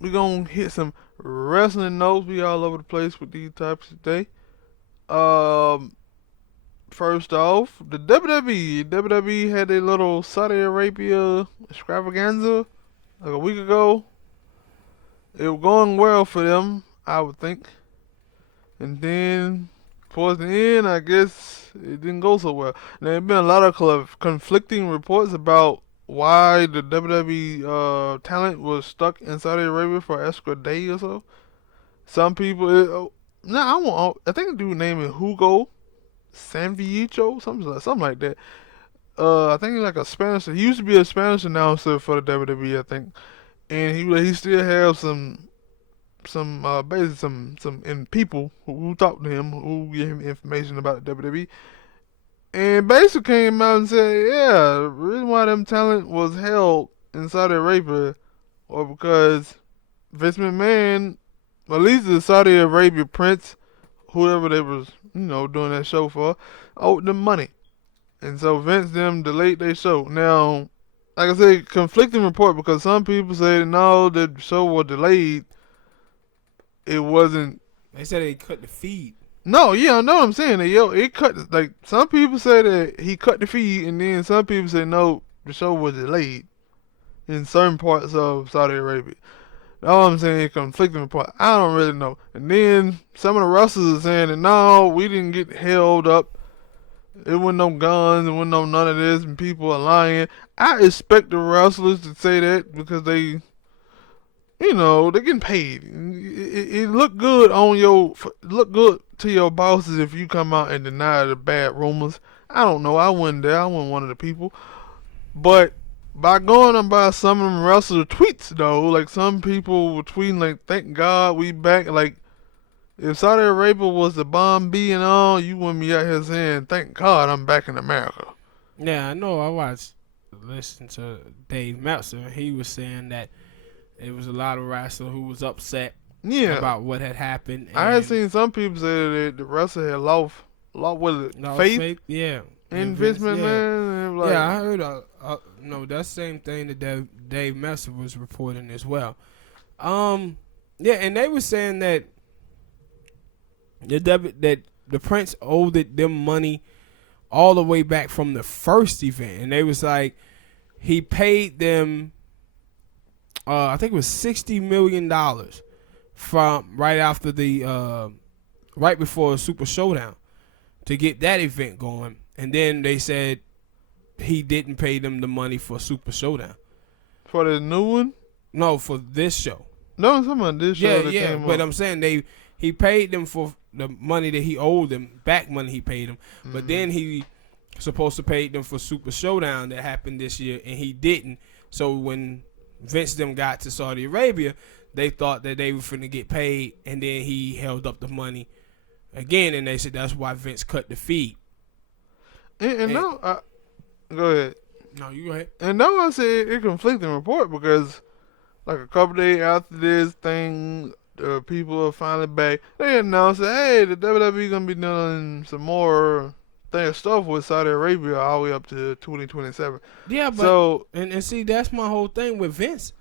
we gonna hit some wrestling notes. We all over the place with these topics today. Um, First off, the WWE. WWE had a little Saudi Arabia extravaganza like a week ago. It was going well for them, I would think. And then towards the end, I guess it didn't go so well. There have been a lot of conflicting reports about why the WWE talent was stuck in Saudi Arabia for an extra day or so. Some people, no, I think the dude name is Hugo Sanviecho, something like that. I think he's like a Spanish. He used to be a Spanish announcer for the WWE, I think, and he still has some basically some and people who talked to him who gave him information about the WWE, and basically came out and said, yeah, the reason why them talent was held in Saudi Arabia or because Vince McMahon, at least the Saudi Arabia prince, whoever they was doing that show for, owed them money. And so Vince them delayed their show. Now, like I said, conflicting report because some people say no, the show was delayed. It wasn't. They said they cut the feed. No, yeah, I know what I'm saying. It cut. Like some people say that he cut the feed, and then some people say no, the show was delayed in certain parts of Saudi Arabia. All I'm saying is conflicting report. I don't really know. And then some of the wrestlers are saying that no, we didn't get held up. There wasn't no guns, there wasn't no none of this, and people are lying. I expect the wrestlers to say that because they're getting paid. It look good look good to your bosses if you come out and deny the bad rumors. I don't know. I wasn't there. I wasn't one of the people. But by going on by some of them wrestler tweets though, like some people were tweeting like, "Thank God we back." Like if Saudi Arabia was the bomb B and all, you wouldn't be out here saying, "Thank God I'm back in America." Yeah, I know. Listened to Dave Meltzer. He was saying that it was a lot of wrestlers who was upset Yeah, about what had happened. I had seen some people say that the wrestler had lost was it no, faith yeah, in Vince yeah. McMahon. And like, Yeah, I heard. No, that same thing that Dave Messer was reporting as well. Yeah, and they were saying that that the Prince owed them money all the way back from the first event, and they was like he paid them. I think it was $60 million from right after right before Super Showdown to get that event going, and then they said he didn't pay them the money for Super Showdown. for the new one. No, for this show. No, I'm talking about this show. Yeah. But I'm saying he paid them for the money that he owed them, back money he paid them. Mm-hmm. But then he supposed to pay them for Super Showdown that happened this year, and he didn't. So when Vince them got to Saudi Arabia, they thought that they were finna get paid, and then he held up the money again, and they said that's why Vince cut the feed. And no, go ahead. No, you go ahead. And now I said it conflicting report because like a couple days after this thing, people are finally back. They announced that hey, the WWE gonna be doing some more stuff with Saudi Arabia all the way up to 2027. Yeah, but so and see that's my whole thing with Vince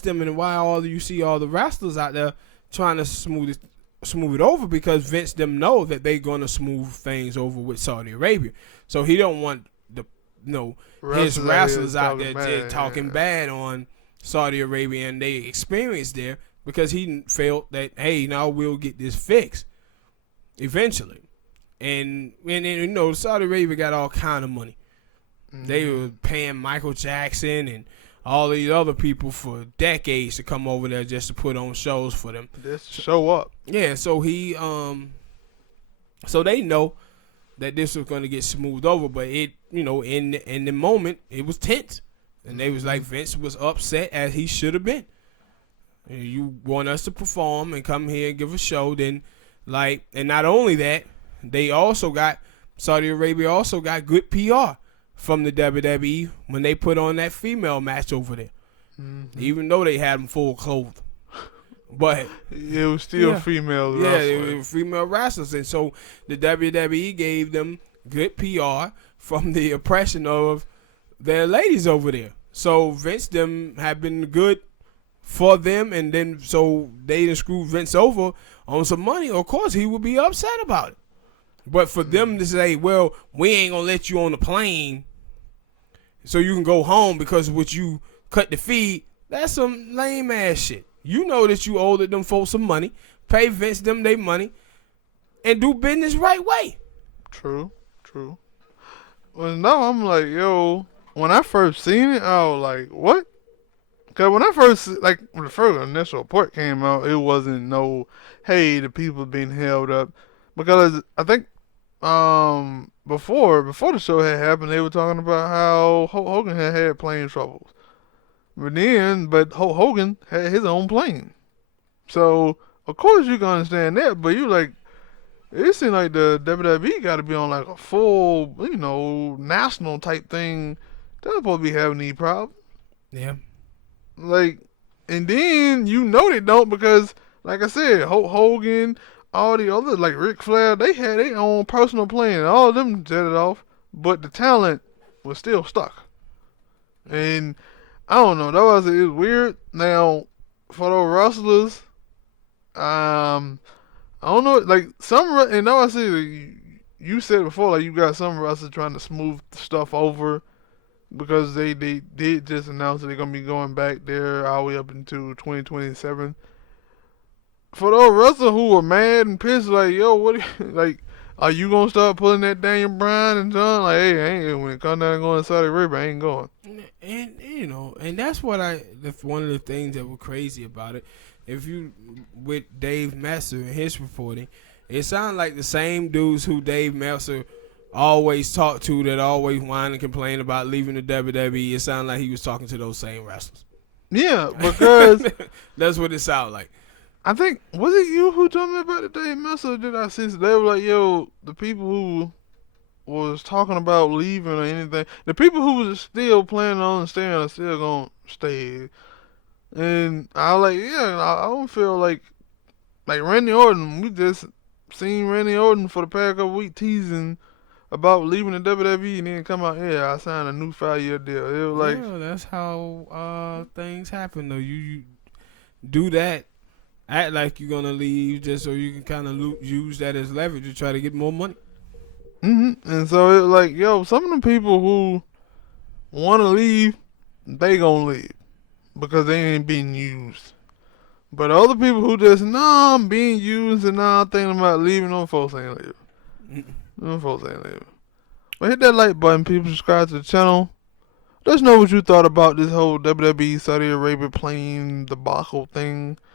them, and why you see all the wrestlers out there trying to smooth it over, because Vince them know that they gonna smooth things over with Saudi Arabia. So he don't want his wrestlers out there talking bad on Saudi Arabia and they experience there, because he felt that hey, now we'll get this fixed eventually. And Saudi Arabia got all kind of money. Mm-hmm. They were paying Michael Jackson and all these other people for decades to come over there just to put on shows for them. Just show up. Yeah, so he so they know that this was going to get smoothed over, but it in the moment it was tense, and they was like Vince was upset as he should have been. You want us to perform and come here and give a show, then and not only that. Saudi Arabia also got good PR from the WWE when they put on that female match over there. Mm-hmm. Even though they had them full clothed. But it was still female wrestlers. Yeah, it was female wrestlers. And so the WWE gave them good PR from the oppression of their ladies over there. So Vince them have been good for them, and then so they done screwed Vince over on some money, of course he would be upset about it. But for them to say, well, we ain't gonna let you on the plane so you can go home because what you cut the fee, that's some lame ass shit. You know that you owed them folks some money, pay Vince them their money, and do business right way. True. Well, now I'm like, yo, when I first seen it, I was like, what? Because when when the first initial report came out, it wasn't no, hey, the people being held up. Because I think before the show had happened, they were talking about how Hulk Hogan had plane troubles. But Hulk Hogan had his own plane. So, of course you can understand that, but you like, it seemed like the WWE got to be on like a full, national type thing. They're not supposed to be having any problems. Yeah. Like, and then they don't because, like I said, Hulk Hogan, all the others like Ric Flair, they had their own personal plane. All of them jetted off, but the talent was still stuck. And I don't know, it was weird. Now, for those wrestlers, I don't know, like and now I see you said before, like you got some wrestlers trying to smooth stuff over because they did just announce that they're gonna be going back there all the way up into 2027. For those wrestlers who were mad and pissed, like, yo, what like, are you gonna start pulling that Daniel Bryan and John? Like, hey, I ain't when it comes down to going to Saudi Arabia, I ain't going. And and that's what one of the things that were crazy about it. If you with Dave Messer and his reporting, it sounded like the same dudes who Dave Messer always talked to that always whine and complain about leaving the WWE. It sounded like he was talking to those same wrestlers. Yeah, because that's what it sounded like. I think, was it you who told me about it, Dave Messer? Did I see? They were like, yo, the people who was talking about leaving or anything, the people who was still planning on staying are still gonna stay. And I was like, yeah, I don't feel like Randy Orton. We just seen Randy Orton for the past couple weeks teasing about leaving the WWE and then come out here. I signed a new 5-year deal. It was like, yeah, that's how things happen though. You do that, act like you're gonna leave just so you can kind of use that as leverage to try to get more money. And so it was like, yo, some of the people who want to leave, they gonna leave because they ain't being used. But other people who just, nah, I'm being used and nah, I'm thinking about leaving, them folks ain't leaving. Them folks ain't leaving. But hit that like button, people. Subscribe to the channel. Let us know what you thought about this whole WWE Saudi Arabia plane debacle thing.